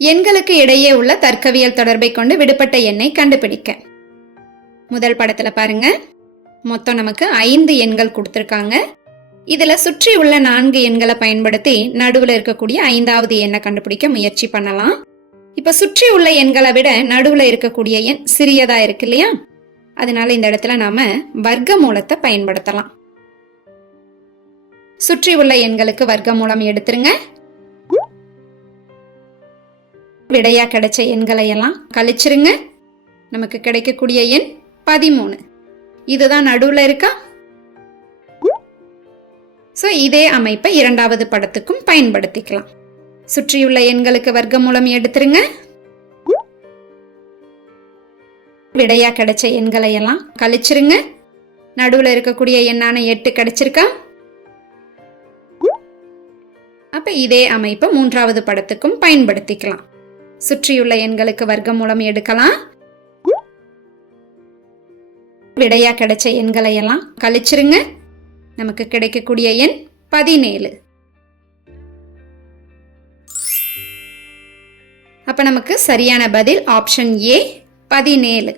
எண்களுக்கு இடையே உள்ள தர்க்கவியல் தொடர்பை கொண்டு விடுபட்ட எண்ணை கண்டுபிடிக்க. முதல் படத்துல பாருங்க, மொத்தம் நமக்கு 5 எண்கள் கொடுத்திருக்காங்க. இதுல சுற்றி உள்ள 4 எண்களை பயன்படுத்தி நடுவுல இருக்கக்கூடிய 5வது எண்ணை கண்டுபிடிக்க முயற்சி பண்ணலாம். இப்ப சுற்றி உள்ள எண்களை விட நடுவுல இருக்கக்கூடிய எண் சிறியதா இருக்கு இல்லையா? அதனால இந்த இடத்துல நாம வர்க்க மூலத்தை பயன்படுத்தலாம். சுற்றி உள்ள எண்களுக்கு வர்க்க மூலம் எடுத்துருங்க. விடையா கிடைச்ச எண்களை எல்லாம் கழிச்சிருங்க. நமக்கு கிடைக்கக்கூடிய எண் 13. இதுதான் நடுவுல இருக்கா? சோ இதே அமைப்பை இரண்டாவது படத்துக்கும் பயன்படுத்திக்கலாம். சுற்றியுள்ள எண்களுக்கு வர்க்க மூலம் எடுத்துருங்க. விடையா கிடைச்ச எண்களை எல்லாம் கழிச்சிருங்க. நடுவுல இருக்கக்கூடிய எண்ணான 8 கிடைச்சிருக்கா? அப்ப இதே அமைப்பை மூன்றாவது படத்துக்கும் பயன்படுத்திக்கலாம். சுற்றியுள்ள எண்களுக்கு வர்க்க மூலம் எடுக்கலாம். விடையா கிடைச்ச எண்களை எல்லாம் கழிச்சிருங்க. நமக்கு கிடைக்கக்கூடிய எண் 17. அப்ப நமக்கு சரியான பதில் ஆப்ஷன் ஏ 17.